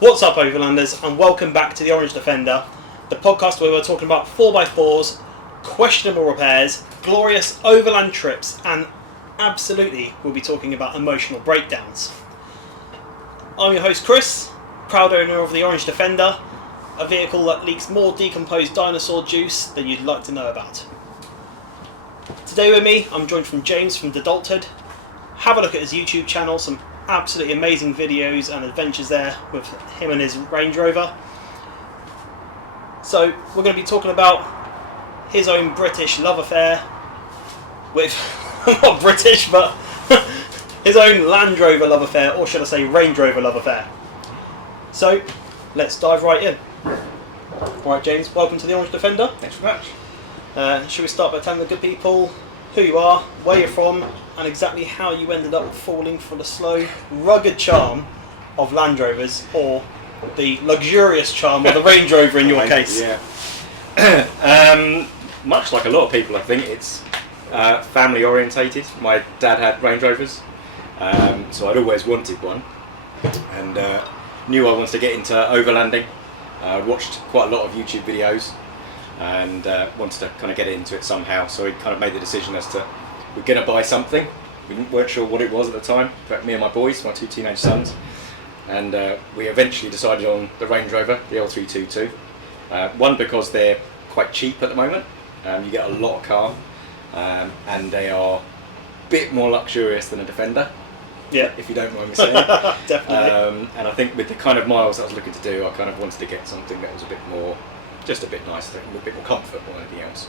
What's up, Overlanders, and welcome back to the Orange Defender, the podcast where we're talking about 4x4s, questionable repairs, glorious overland trips, and absolutely we'll be talking about emotional breakdowns. I'm your host Chris, proud owner of the Orange Defender, a vehicle that leaks more decomposed dinosaur juice than you'd like to know about. Today with me, I'm joined from James from Adulthood. Have a look at his YouTube channel, some absolutely amazing videos and adventures there with him and his Range Rover. So we're going to be talking about his own British love affair with, not British, but his own Land Rover love affair, or should I say Range Rover love affair. So let's dive right in. Alright James, welcome to the Orange Defender. Thanks very much. Should we start by telling the good people who you are, where you're from, and exactly how you ended up falling for the slow, rugged charm of Land Rovers, or the luxurious charm of the Range Rover in your case? Yeah. Much like a lot of people, I think it's family orientated. My dad had Range Rovers, so I'd always wanted one, and knew I wanted to get into overlanding. I watched quite a lot of YouTube videos and wanted to kind of get into it somehow, so we kind of made the decision as to we're going to buy something. We weren't sure what it was at the time, but me and my boys, my two teenage sons, and we eventually decided on the Range Rover, the L322. One, because they're quite cheap at the moment, you get a lot of car, and they are a bit more luxurious than a Defender. Yeah, if you don't mind me saying. Definitely. And I think with the kind of miles I was looking to do, I kind of wanted to get something that was a bit more, just a bit nicer, a bit more comfort more than anything else.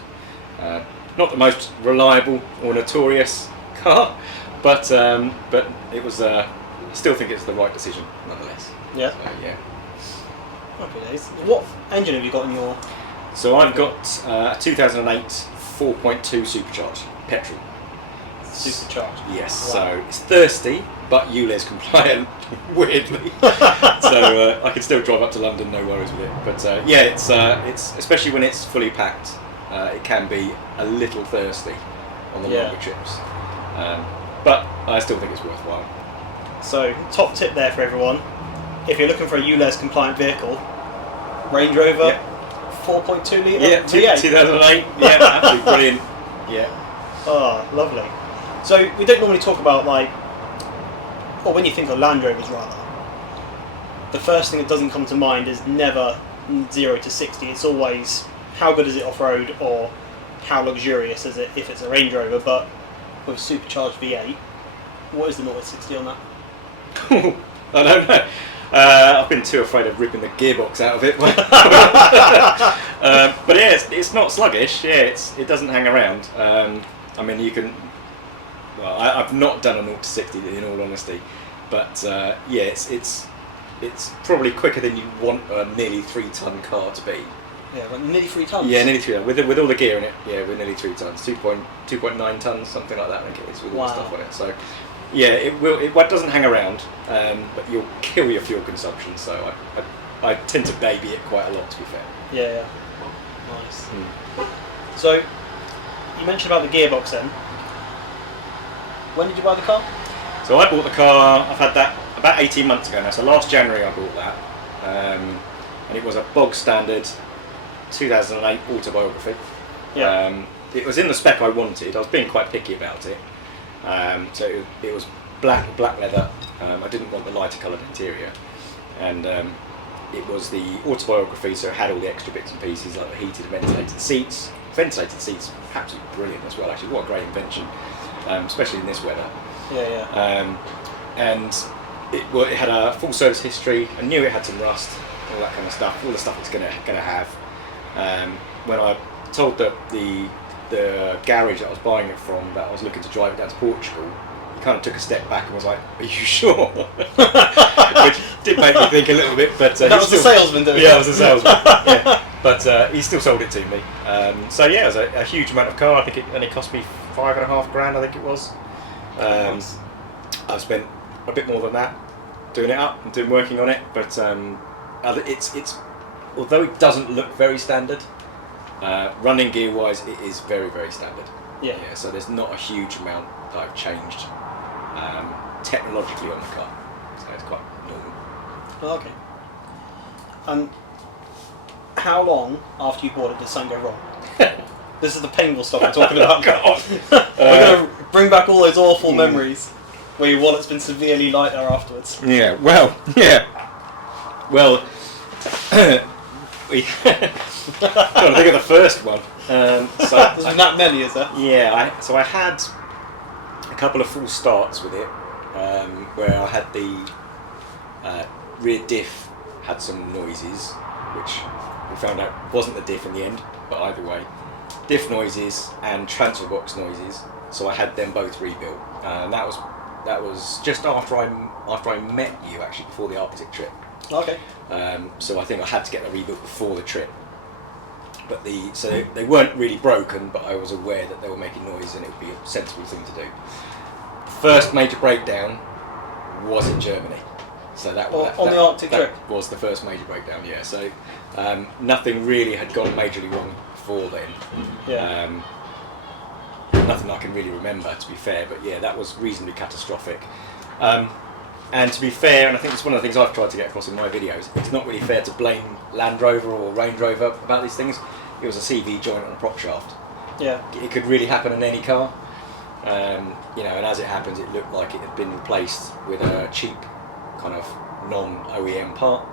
Not the most reliable or notorious car, but it was. I still think it's the right decision nonetheless. Yeah. So, yeah. Happy days. What engine have you got in your? So I've got a 2008 4.2 Supercharged petrol. Supercharged. Yes, Wow. So it's thirsty, but ULEZ compliant, weirdly. So I can still drive up to London, no worries with it. But yeah, it's especially when it's fully packed, it can be a little thirsty on the longer trips. But I still think it's worthwhile. So top tip there for everyone: if you're looking for a ULEZ compliant vehicle, Range Rover, 4.2 litre. Yeah, V8. 2008. Yeah, absolutely brilliant. Yeah. Oh, lovely. So we don't normally talk about, like, or when you think of Land Rovers rather, the first thing that doesn't come to mind is never 0 to 60. It's always how good is it off-road, or how luxurious is it if it's a Range Rover. But with supercharged V8, what is the 0 to 60 on that? I don't know. I've been too afraid of ripping the gearbox out of it. But yeah, it's not sluggish. Yeah, it doesn't hang around. I mean, you can. Well, I've not done a 0 to 60 in all honesty, but yeah, it's probably quicker than you want a nearly 3-ton car to be. Yeah, like nearly 3 tons. Yeah, nearly 3 tons. With all the gear in it, yeah, we're nearly 3 tons. 2.9 tons, something like that. I think it is with all the stuff on it. So yeah, it doesn't hang around, but you'll kill your fuel consumption. So I tend to baby it quite a lot, to be fair. Yeah. Nice. So you mentioned about the gearbox then. When did you buy the car? So I bought the car, I've had that about 18 months ago now, so last January I bought that, and it was a bog standard 2008 autobiography. Yeah. It was in the spec I wanted. I was being quite picky about it, so it was black leather. I didn't want the lighter coloured interior, and it was the autobiography, so it had all the extra bits and pieces like the heated ventilated seats. Ventilated seats, absolutely brilliant as well actually, what a great invention. Especially in this weather. Yeah. And it had a full service history. I knew it had some rust, all that kind of stuff, all the stuff it's going to have. When I told the garage that I was buying it from that I was looking to drive it down to Portugal, he kind of took a step back and was like, "Are you sure?" Which did make me think a little bit. But that was the salesman doing it. Yeah, I was the salesman. Yeah. But he still sold it to me. So yeah, it was a huge amount of car. I think it only cost me $5,500. I think it was. Nice. I've spent a bit more than that doing it up and working on it. But it's although it doesn't look very standard, running gear wise, it is very, very standard. Yeah. So there's not a huge amount that I've changed technologically on the car. So it's quite normal. Oh, okay. And how long after you bought it did something go wrong? This is the painful stuff we're talking about. We're going to bring back all those awful memories where your wallet's been severely lighter afterwards. Yeah, well, we trying to think of the first one. There's been that many, is there? Yeah, I had a couple of full starts with it, where I had the rear diff had some noises, which we found out wasn't the diff in the end, but either way, diff noises and transfer box noises. So I had them both rebuilt, and that was just after I met you, actually, before the Arctic trip. Okay. So I think I had to get them rebuilt before the trip. But they weren't really broken, but I was aware that they were making noise and it would be a sensible thing to do. The first major breakdown was in Germany. So on the Arctic trip was the first major breakdown. Yeah. So nothing really had gone majorly wrong before then. Yeah. Nothing I can really remember, to be fair. But yeah, that was reasonably catastrophic. And to be fair, and I think it's one of the things I've tried to get across in my videos, it's not really fair to blame Land Rover or Range Rover about these things. It was a CV joint on a prop shaft. Yeah. It could really happen in any car. And as it happens, it looked like it had been replaced with a cheap kind of non-OEM part.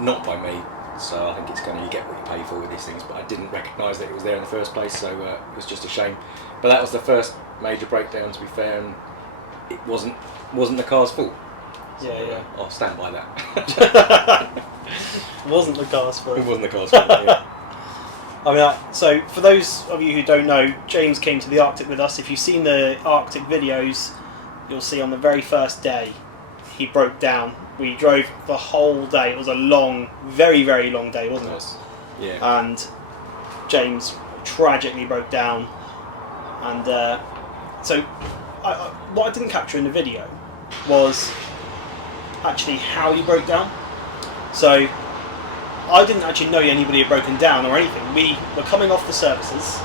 Not by me, so I think it's kind of, you get what you pay for with these things, but I didn't recognise that it was there in the first place, so it was just a shame. But that was the first major breakdown, to be fair, and it wasn't the car's fault. So, yeah. I'll stand by that. It wasn't the car's fault. It wasn't the car's fault, yeah. I mean, so for those of you who don't know, James came to the Arctic with us. If you've seen the Arctic videos, you'll see on the very first day he broke down. We drove the whole day. It was a long, very, very long day, wasn't it? Yeah. And James tragically broke down. And so what I didn't capture in the video was actually how he broke down. So I didn't actually know anybody had broken down or anything. We were coming off the services.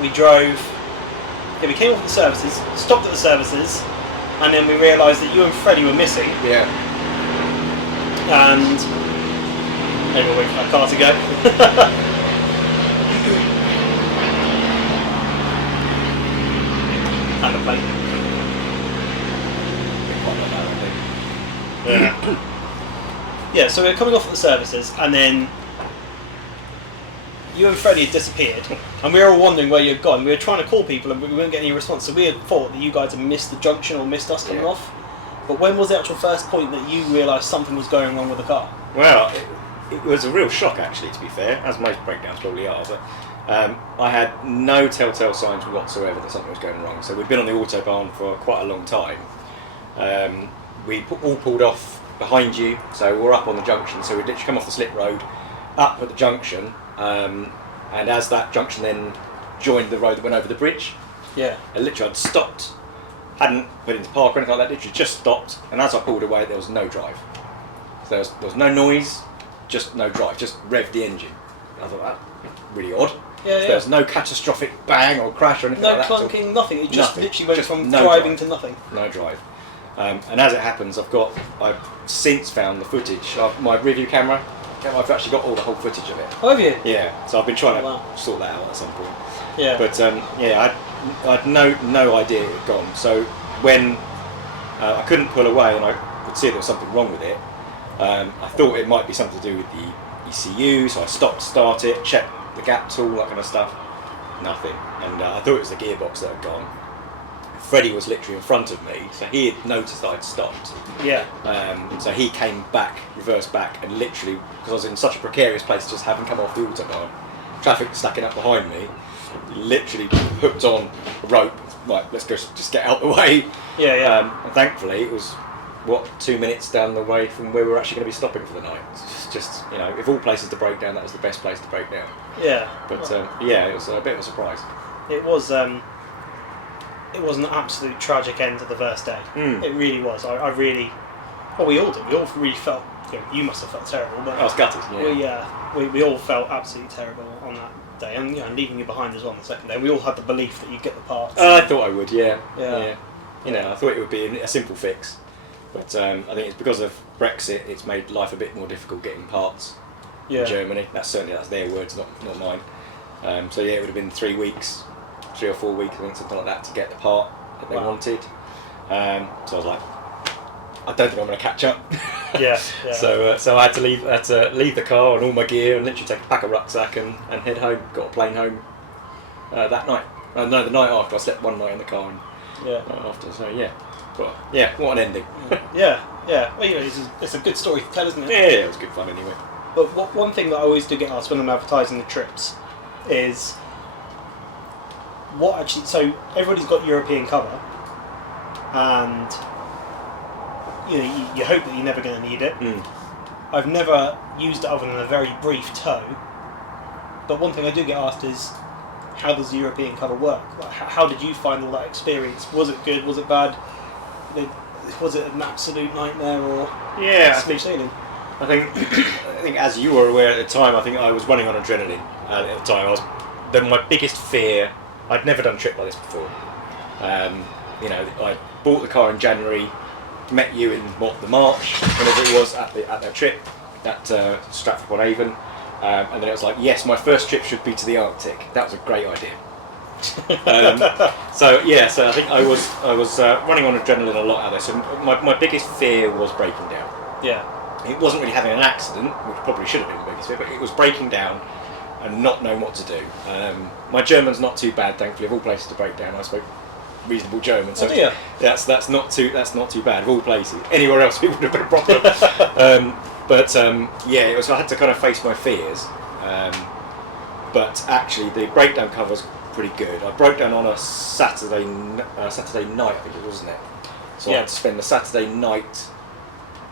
We came off the services, stopped at the services, and then we realised that you and Freddie were missing. Yeah. And maybe we'll wait for that car to go. And a plane. Yeah. Yeah, so we were coming off at the services, and then you and Freddie had disappeared, and we were all wondering where you'd gone. We were trying to call people, and we weren't getting any response, so we had thought that you guys had missed the junction or missed us coming off. But when was the actual first point that you realised something was going wrong with the car? Well, it was a real shock, actually, to be fair, as most breakdowns probably are, but I had no telltale signs whatsoever that something was going wrong. So we'd been on the Autobahn for quite a long time. We all pulled off behind you, so we're up on the junction, so we'd literally come off the slip road, up at the junction, and as that junction then joined the road that went over the bridge, literally I'd stopped, hadn't put into park or anything like that, literally just stopped, and as I pulled away there was no drive. So there was no noise, just no drive, just revved the engine. I thought, that really odd. There was no catastrophic bang or crash or anything like that. No clunking, nothing. It just literally went from no driving drive. to nothing. No drive. And as it happens, I've since found the footage. My review camera, I've actually got all the whole footage of it. Oh, have you? Yeah. So I've been trying to sort that out at some point. Yeah. But I had no idea it had gone. So when I couldn't pull away and I could see there was something wrong with it, I thought it might be something to do with the ECU. So I stopped, start it, checked the gap tool, that kind of stuff. Nothing. And I thought it was the gearbox that had gone. Freddie was literally in front of me, so he had noticed I'd stopped. Yeah. So he came back, reversed back, and literally, because I was in such a precarious place, just having come off the Autobahn, traffic stacking up behind me, literally hooked on a rope, like, let's go, just get out the way. Yeah. And thankfully, it was, 2 minutes down the way from where we were actually going to be stopping for the night. It's just, if all places to break down, that was the best place to break down. Yeah. But it was a bit of a surprise. It was an absolute tragic end to the first day. It really was. I really, well, we all did. We all really felt. You must have felt terrible, but I was gutted. Yeah. We all felt absolutely terrible on that day, and leaving you behind as well on the second day. We all had the belief that you'd get the parts. I thought I would. Yeah. Yeah. I thought it would be a simple fix. But I think it's because of Brexit, it's made life a bit more difficult getting parts in Germany. That's their words, not mine. So yeah, it would have been 3 weeks, 3 or 4 weeks, I think, something like that, to get the part that they wanted. So I was like, I don't think I'm going to catch up. Yeah. So I had to leave the car and all my gear and literally pack a rucksack and head home. Got a plane home that night. No, the night after. I slept one night in the car and after. So yeah. But yeah, what an ending. Yeah. Well, it's a good story to tell, isn't it? Yeah, it was good fun anyway. But one thing that I always do get asked when I'm advertising the trips is what actually. So everybody's got European cover, and you hope that you're never going to need it. I've never used it other than a very brief tow. But one thing I do get asked is, how does the European cover work? Like, how did you find all that experience? Was it good? Was it bad? Was it an absolute nightmare or smooth sailing? I think as you were aware at the time, I think I was running on adrenaline at the time. My biggest fear. I'd never done a trip like this before. I bought the car in January. Met you in the March, whenever it was, at that trip at Stratford-upon-Avon, and then it was like, yes, my first trip should be to the Arctic. That was a great idea. So I think I was running on adrenaline a lot out there. So my biggest fear was breaking down. Yeah. It wasn't really having an accident, which probably should have been the biggest fear, but it was breaking down and not knowing what to do. My German's not too bad, thankfully. Of all places to break down, I spoke reasonable German, so that's not too bad of all places. Anywhere else it would have been a problem. It was. I had to kind of face my fears. But actually, the breakdown cover was pretty good. I broke down on a Saturday night, I think it was, wasn't it? So I had to spend the Saturday night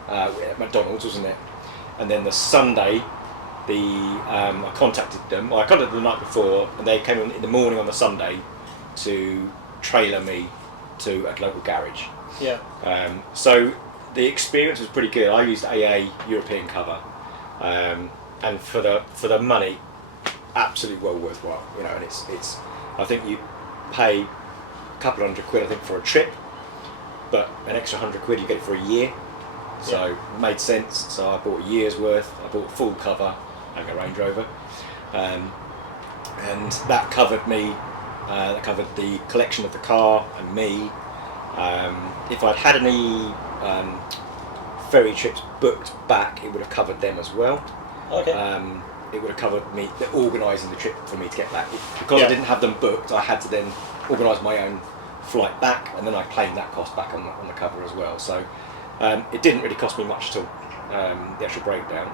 at McDonald's, wasn't it? And then the Sunday, I contacted them. Well, I contacted them the night before, and they came in the morning on the Sunday to trailer me to a local garage. Yeah. So the experience was pretty good. I used AA European cover, and for the money, absolutely well worthwhile. And it's I think you pay a couple £100 I think for a trip, but an extra £100 you get it for a year. So it made sense. So I bought a year's worth. I bought full cover and a Range Rover, and that covered me. That covered the collection of the car and me. If I'd had any ferry trips booked back, it would have covered them as well. Okay. It would have covered me organising the trip for me to get back. Because I didn't have them booked, I had to then organise my own flight back, and then I claimed that cost back on the cover as well. So it didn't really cost me much at all, the actual breakdown.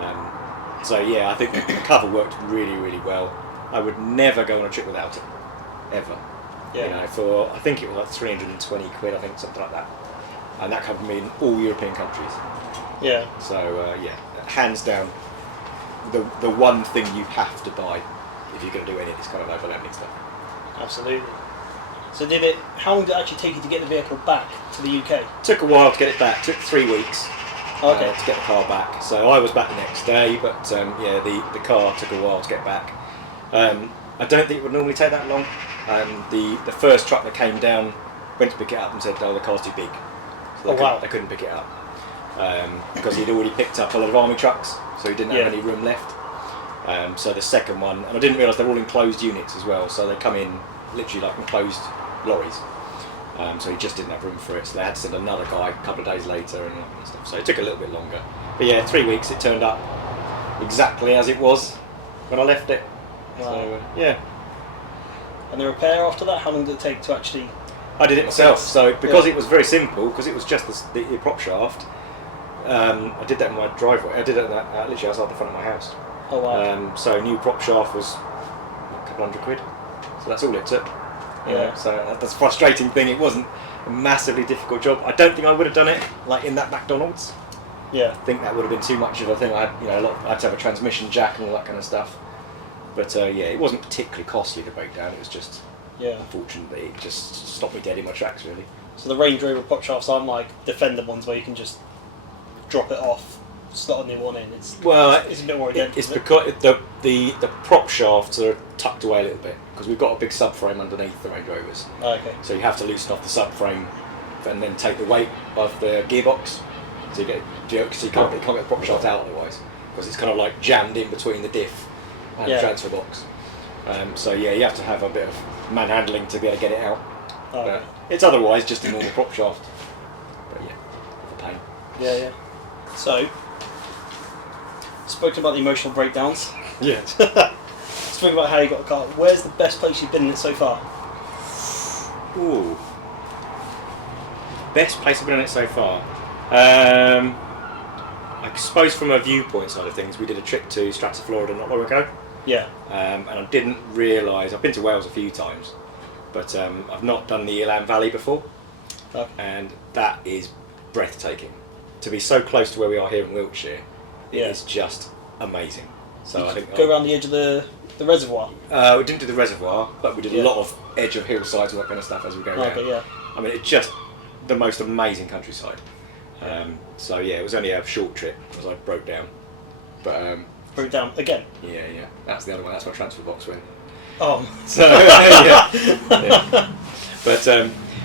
I think the cover worked really, really well. I would never go on a trip without it. Ever. Yeah. For I think it was like £320, I think, something like that, and that covered me in all European countries. Yeah. So hands down, the one thing you have to buy if you're going to do any of this kind of overlanding stuff. Absolutely. So how long did it actually take you to get the vehicle back to the UK? Took a while to get it back. Took 3 weeks. To get the car back. So I was back the next day, but the car took a while to get back. I don't think it would normally take that long. The first truck that came down went to pick it up and said, "Oh, the car's too big." So they couldn't pick it up because he'd already picked up a lot of army trucks, so he didn't have any room left. So the second one, and I didn't realise they're all enclosed units as well, so they come in literally like enclosed lorries. So he just didn't have room for it, so they had to send another guy a couple of days later and all that kind of stuff. So it took a little bit longer. But 3 weeks it turned up exactly as it was when I left it. Wow. So And the repair after that, how long did it take to actually? I did it myself. So because it was very simple, because it was just the prop shaft, I did that in my driveway. I did it literally outside the front of my house. Oh wow. So new prop shaft was a couple £100. So that's all it took. So that's a frustrating thing. It wasn't a massively difficult job. I don't think I would have done it like in that McDonald's. Yeah. I think that would have been too much of a thing. I had to have a transmission jack and all that kind of stuff. But it wasn't particularly costly to break down. It was just, unfortunately, it just stopped me dead in my tracks, really. So the Range Rover prop shafts aren't like Defender ones where you can just drop it off, slot a new one in. It's a bit more again. It's because the prop shafts are tucked away a little bit because we've got a big subframe underneath the Range Rovers. Oh, okay. So you have to loosen off the subframe and then take the weight of the gearbox. So you get jerk, so you can't get the prop shaft out otherwise, because it's kind of like jammed in between the diff and the transfer box. So yeah, you have to have a bit of manhandling to be able to get it out. But it's otherwise just a normal prop shaft. But yeah, a pain. Yeah. So, spoken about the emotional breakdowns. Yeah. Spoken about how you got a car. Where's the best place you've been in it so far? Ooh. Best place I've been in it so far. I suppose from a viewpoint side of things, we did a trip to Stratford, Florida not long ago. Yeah. And I didn't realise, I've been to Wales a few times, but I've not done the Elan Valley before. Okay. And that is breathtaking. To be so close to where we are here in Wiltshire, it's just amazing. So I think go around the edge of the reservoir. We didn't do the reservoir, but we did a lot of edge of hillsides and that kind of stuff as we go around. Okay, yeah. I mean, it's just the most amazing countryside. So yeah, it was only a short trip because I broke down. But broke down again. Yeah. That's the other one. That's my transfer box went. Oh. So yeah.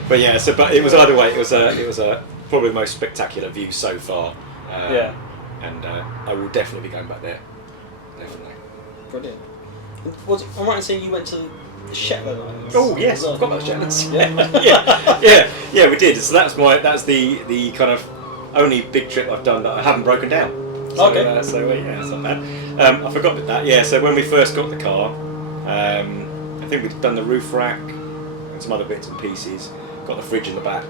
But yeah. So but it was either way. It was a probably the most spectacular view so far. And I will definitely be going back there. Definitely. Brilliant. I'm right in saying you went to the Shetland Islands? Oh yes, I forgot about the Shetlands. Yeah. yeah, we did. So that's the kind of only big trip I've done that I haven't broken down. So, okay. Yeah, it's not bad. I forgot about that. Yeah, so when we first got the car, I think we'd done the roof rack and some other bits and pieces. Got the fridge in the back.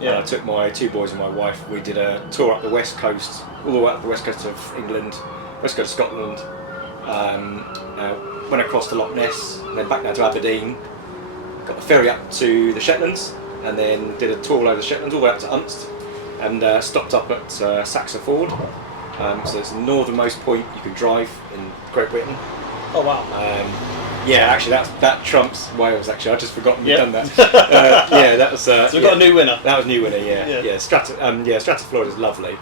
Yeah. I took my two boys and my wife. We did a tour up the west coast, all the way up the west coast of England, west coast of Scotland. Went across to Loch Ness, and then back down to Aberdeen. Got the ferry up to the Shetlands, and then did a tour all over the Shetlands, all the way up to Unst, and stopped up at Saxa Ford. So it's the northernmost point you can drive in Great Britain. Oh wow. Yeah, actually that trumps Wales. Actually, I just forgotten you'd done that. That was. So we've got a new winner. That was a new winner. Yeah. Stratford Florida is lovely,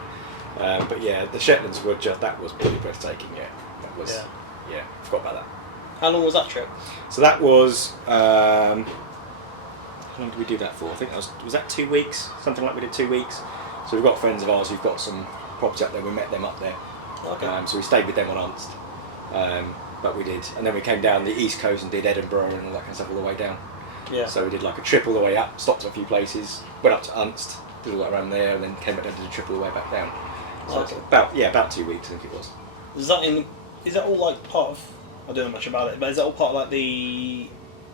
but yeah, the Shetlands were that was pretty breathtaking. Yeah, that was. Yeah, forgot about that. How long was that trip? So that was. How long did we do that for? I think that was that 2 weeks, something like we did 2 weeks. So we've got friends of ours who've got some property up there. We met them up there. Okay. So we stayed with them on Unst. But we did, and then we came down the east coast and did Edinburgh and all that kind of stuff all the way down. Yeah. So we did like a trip all the way up, stopped at a few places, went up to Unst, did all that around there, and then came back down to the trip all the way back down. So it's about 2 weeks, I think it was. Is that all like part of? I don't know much about it, but is that all part of like the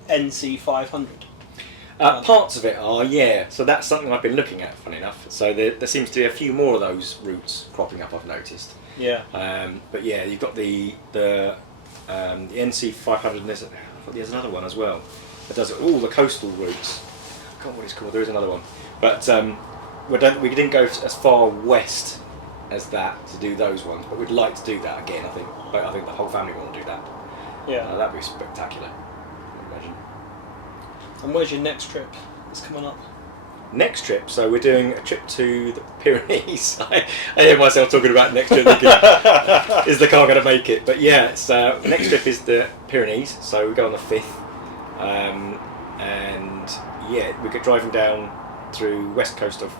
NC 500? Parts of it are, yeah. So that's something I've been looking at, funny enough. So there seems to be a few more of those routes cropping up, I've noticed. Yeah. But yeah, you've got the NC 500, and there's another one as well that does all the coastal routes. I can't remember what it's called. There is another one, but we didn't go as far west as that to do those ones. But we'd like to do that again. I think the whole family want to do that. Yeah, that'd be spectacular. I imagine. And where's your next trip that's coming up? Next trip, so we're doing a trip to the Pyrenees. I hear myself talking about next trip thinking, is the car going to make it? But yeah, next trip is the Pyrenees, so we go on the 5th. And yeah, we get driving down through west coast of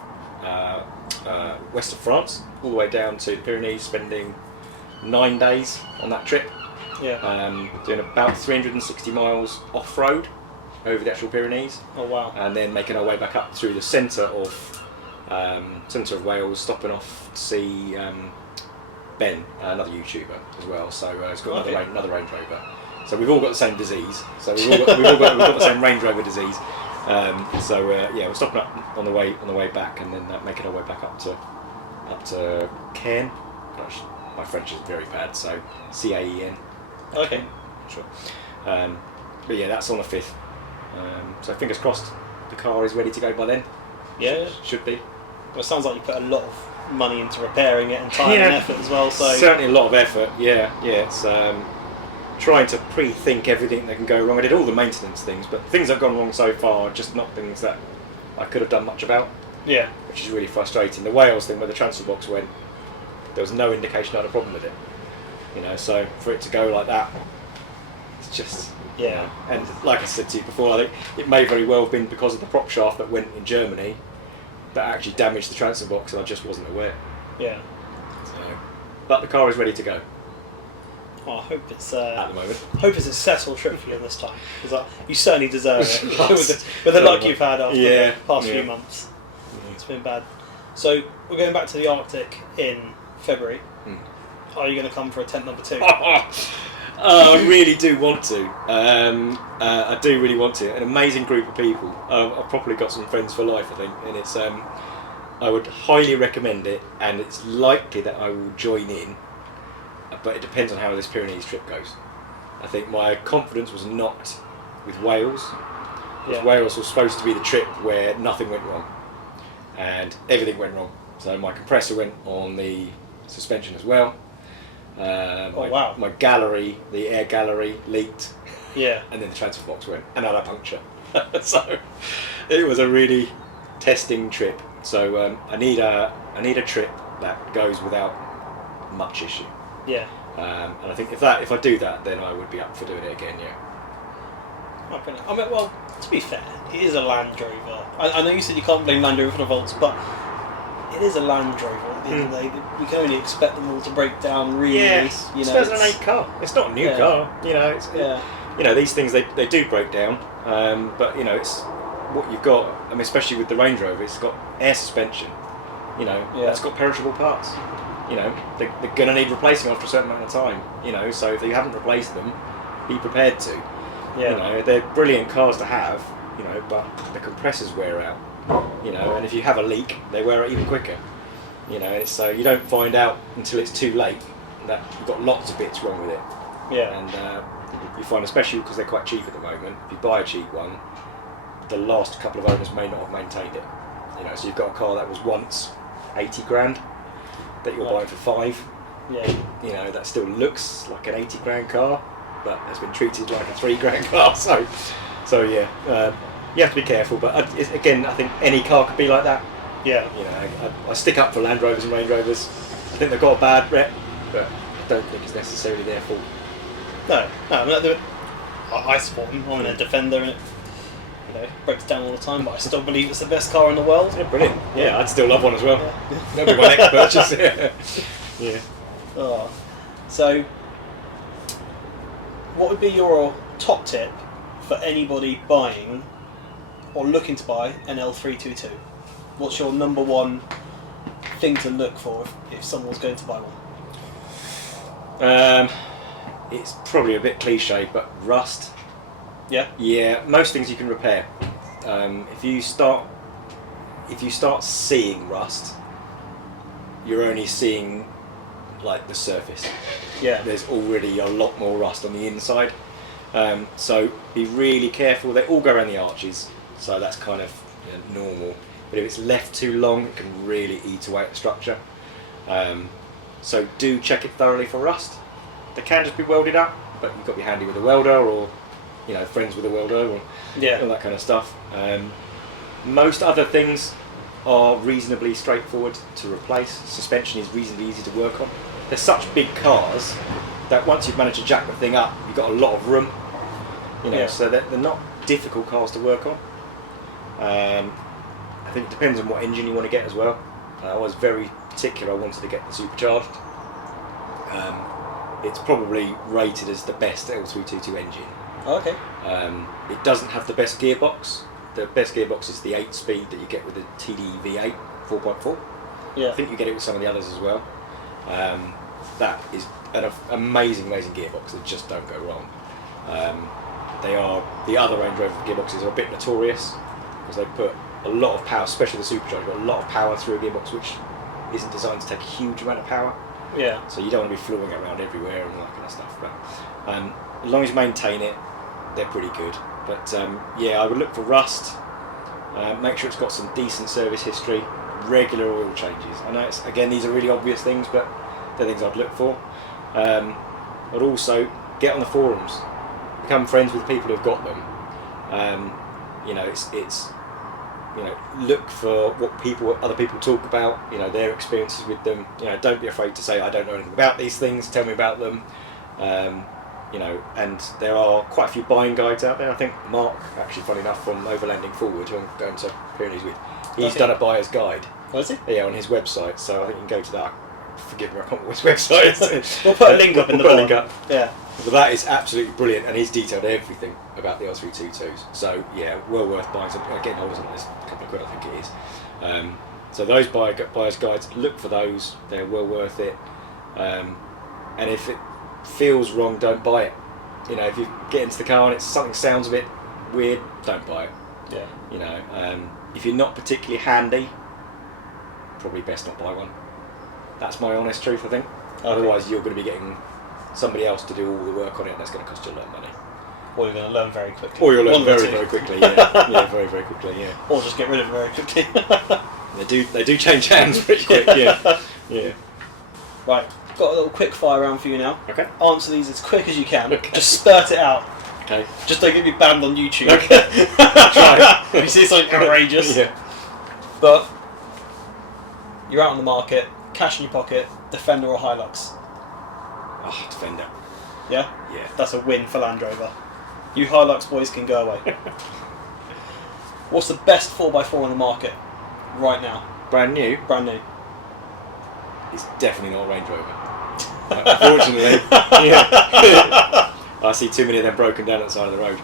west of France, all the way down to the Pyrenees, spending 9 days on that trip. Yeah. Doing about 360 miles off-road over the actual Pyrenees. Oh wow! And then making our way back up through the centre of Wales, stopping off to see Ben, another YouTuber as well. So he's got another Range Rover. So we've all got the same disease. So we've got the same Range Rover disease. We're stopping up on the way back, and then making our way back up to Caen. Gosh, my French is very bad. So Caen. Okay. Sure. But yeah, that's on the 5th. So fingers crossed the car is ready to go by then. Yeah. Should be. Well, it sounds like you put a lot of money into repairing it and time and effort as well. So certainly a lot of effort. Yeah. It's trying to pre-think everything that can go wrong. I did all the maintenance things, but things that have gone wrong so far are just not things that I could have done much about. Yeah. Which is really frustrating. The Wales thing where the transfer box went, there was no indication I had a problem with it. So for it to go like that, it's just... Yeah, and like I said to you before, I think it may very well have been because of the prop shaft that went in Germany, that actually damaged the transfer box, and I just wasn't aware. Yeah. So, but the car is ready to go Oh, I hope it's at the moment. hope it's a successful trip for you this time, because you certainly deserve it Last- with the luck you've had after Yeah, the past yeah. few months. It's been bad. So we're going back to the Arctic in February. Are you going to come for attempt number 2? I really do want to. I do really want to. An amazing group of people. I've probably got some friends for life, I think, and it's. I would highly recommend it, and it's likely that I will join in, but it depends on how this Pyrenees trip goes. I think my confidence was knocked with Wales. Because Wales was supposed to be the trip where nothing went wrong, and everything went wrong. So my compressor went on the suspension as well. My gallery, the air gallery, leaked. Yeah. And then the transfer box went, and I had a puncture. So it was a really testing trip. So I need a trip that goes without much issue. Yeah. And I think if I do that, then I would be up for doing it again. Yeah. Oh, brilliant. I mean, well, to be fair, it is a Land Rover. I know you said you can't blame Land Rover for the faults, but it is a Land Rover. At the end of the day, we can only expect them all to break down. Really, Yes. you know, It's 2008 car. It's not a new car. You know, it's you know, these things they do break down. But you know, it's what you've got. I mean, especially with the Range Rover, it's got air suspension. You know, it's got perishable parts. You know, they're going to need replacing after a certain amount of time. You know, so if you haven't replaced them, be prepared to. Yeah. You know, they're brilliant cars to have. You know, but the compressors wear out. You know, and if you have a leak, they wear out even quicker. You know, so you don't find out until it's too late that you've got lots of bits wrong with it. Yeah. And you find, especially because they're quite cheap at the moment, if you buy a cheap one, the last couple of owners may not have maintained it. You know, so you've got a car that was once 80 grand that you're buying for 5. Yeah. You know, that still looks like an 80 grand car, but has been treated like a 3 grand car. So yeah, you have to be careful. But again, I think any car could be like that. Yeah. You know, I stick up for Land Rovers and Range Rovers. I think they've got a bad rep, but I don't think it's necessarily their fault. No. I support them. I'm a defender, and it breaks down all the time. But I still believe it's the best car in the world. Yeah, brilliant. Yeah, I'd still love one as well. That'd be my next purchase. Yeah. Oh. So, what would be your top tip for anybody buying or looking to buy an L322? What's your number one thing to look for if someone's going to buy one? It's probably a bit cliche, but rust. Yeah. Yeah, most things you can repair. If you start seeing rust, you're only seeing like the surface. Yeah. There's already a lot more rust on the inside. So be really careful. They all go around the arches, so that's kind of normal. But if it's left too long, it can really eat away at the structure. So do check it thoroughly for rust. They can just be welded up, but you've got to be handy with a welder, or friends with a welder, or all that kind of stuff. Most other things are reasonably straightforward to replace. Suspension is reasonably easy to work on. They're such big cars that once you've managed to jack the thing up, you've got a lot of room. So they're not difficult cars to work on. I think it depends on what engine you want to get as well. I was very particular. I wanted to get the Supercharged. It's probably rated as the best L322 engine. Okay. It doesn't have the best gearbox. The best gearbox is the 8-speed that you get with the TD V8 4.4. Yeah. I think you get it with some of the others as well. That is an amazing gearbox that just don't go wrong. The other Range Rover gearboxes are a bit notorious because they put a lot of power, especially the Supercharged, got a lot of power through a gearbox which isn't designed to take a huge amount of power. Yeah. So you don't want to be fluing it around everywhere and all that kind of stuff. But as long as you maintain it, they're pretty good. But yeah, I would look for rust. Make sure it's got some decent service history, regular oil changes. I know these are really obvious things, but they're things I'd look for. I'd also get on the forums, become friends with people who've got them. Look for what other people talk about. Their experiences with them. Don't be afraid to say I don't know anything about these things. Tell me about them. And there are quite a few buying guides out there. I think Mark, actually, funny enough, from Overlanding Forward, who I'm going to Apparently he's done a buyer's guide. Was he? Yeah, on his website. So I think you can go to that. Forgive me, I can't remember which website. We'll put a link up in the We'll put a bottom. link up. Yeah. But that is absolutely brilliant, and he's detailed everything about the R322s. So yeah, well worth buying. So getting older than this, a couple of quid, I think it is. So those buyer's guides, look for those. They're well worth it. And if it feels wrong, don't buy it. You know, if you get into the car and something sounds a bit weird, don't buy it. Yeah. You know, if you're not particularly handy, probably best not buy one. That's my honest truth, I think. Okay. Otherwise, you're going to be getting somebody else to do all the work on it, and that's going to cost you a lot of money. Or you're going to learn very quickly. Or you'll learn One or very, two. very quickly. Yeah, yeah, very, very quickly. Yeah. Or just get rid of it very quickly. They do change hands pretty quick. Yeah, yeah. Right, got a little quick fire round for you now. Okay. Answer these as quick as you can. Okay. Just spurt it out. Okay. Just don't get me banned on YouTube. Okay. Try. If you see something outrageous. Yeah. But you're out on the market, cash in your pocket, Defender or Hilux. Oh, Defender. Yeah? Yeah. That's a win for Land Rover. You Hilux boys can go away. What's the best 4x4 on the market right now? Brand new. Brand new. It's definitely not a Range Rover. Unfortunately. Yeah. I see too many of them broken down at the side of the road.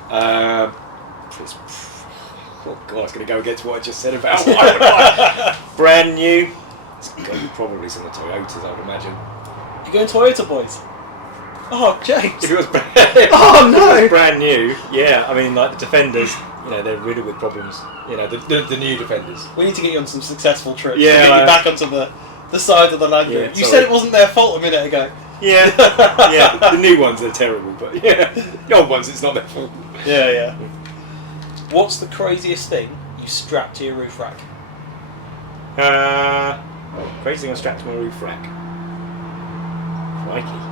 Oh God, it's going to go against what I just said about what I would buy. Brand new. It's got probably some of the Toyotas, I would imagine. You're going Toyota boys? Oh, James. If it was brand, Oh, no. if it was brand new, yeah. I mean, like the Defenders, you know, they're riddled with problems. You know, the new Defenders. We need to get you on some successful trips. Yeah, To get you back onto the side of the Land Rover. Yeah, You sorry. said it wasn't their fault a minute ago. Yeah, yeah. The new ones are terrible, but yeah, the old ones, it's not their fault. Yeah, yeah. What's the craziest thing you strapped to your roof rack? Crazy thing I strapped to my roof rack. Crikey.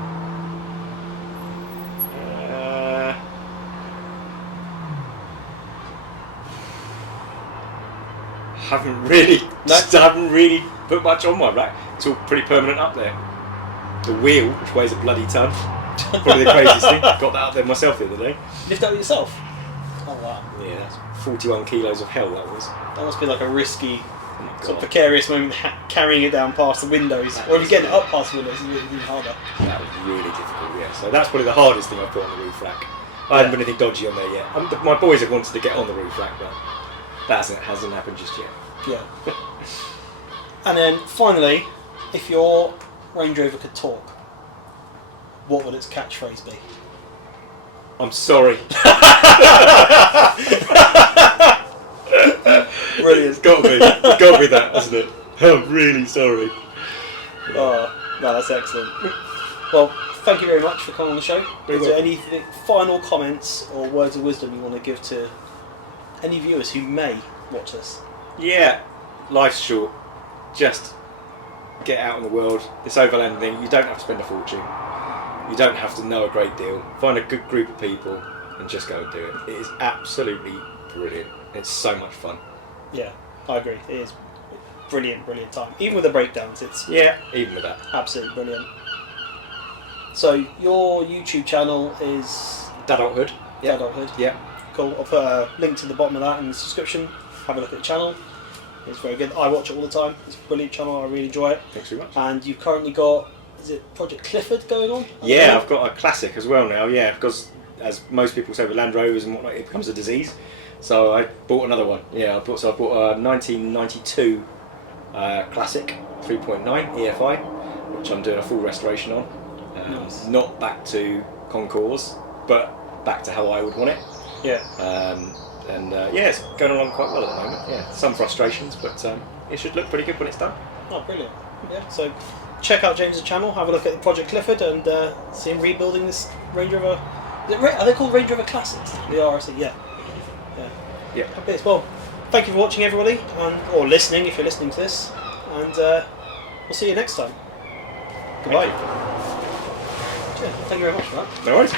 Haven't really put much on my rack. It's all pretty permanent up there. The wheel, which weighs a bloody ton, probably the craziest thing. Got that up there myself the other day. Lift that with yourself? Oh, wow. Yeah, that's 41 kilos of hell that was. That must be like a risky, Oh my sort of God. precarious moment, carrying it down past the windows. That Or if you is- get it up past the windows, it's even harder. That was really difficult, yeah. So that's probably the hardest thing I've put on the roof rack. I haven't put anything dodgy on there yet. My boys have wanted to get on the roof rack, but that hasn't happened just yet. Yeah. And then, finally, if your Range Rover could talk, what would its catchphrase be? I'm sorry. Brilliant. It's got to be that, hasn't it? I'm really sorry. Oh, no, that's excellent. Well, thank you very much for coming on the show. Is there any final comments or words of wisdom you want to give to any viewers who may watch this? Yeah, life's short. Just get out in the world. This overland thing, you don't have to spend a fortune. You don't have to know a great deal. Find a good group of people and just go and do it. It is absolutely brilliant. It's so much fun. Yeah, I agree. It is brilliant, brilliant time. Even with the breakdowns, it's Yeah, even with that. absolutely brilliant. So your YouTube channel is Adulthood. Yeah. Adulthood. Yeah. Cool. I'll put a link to the bottom of that in the description. Have a look at the channel. It's very good. I watch it all the time. It's a brilliant channel. I really enjoy it. Thanks very much. And you've currently got, is it Project Clifford going on? Yeah, I've got a classic as well now. Yeah, because as most people say with Land Rovers and whatnot, it becomes a disease. So I bought another one. Yeah, I bought a 1992 classic 3.9 EFI, which I'm doing a full restoration on. Nice. Not back to concours, but back to how I would want it. Yeah. Yeah, it's going along quite well at the moment. Yeah, some frustrations, but it should look pretty good when it's done. Oh, brilliant. Yeah. So check out James's channel. Have a look at Project Clifford and see him rebuilding this Range Rover. Are they called Range Rover Classics? The RSC. Yeah. Yeah. Yeah. Okay, well, thank you for watching, everybody, or listening if you're listening to this, and we'll see you next time. Goodbye. Thank you. Thank you very much for that. No worries.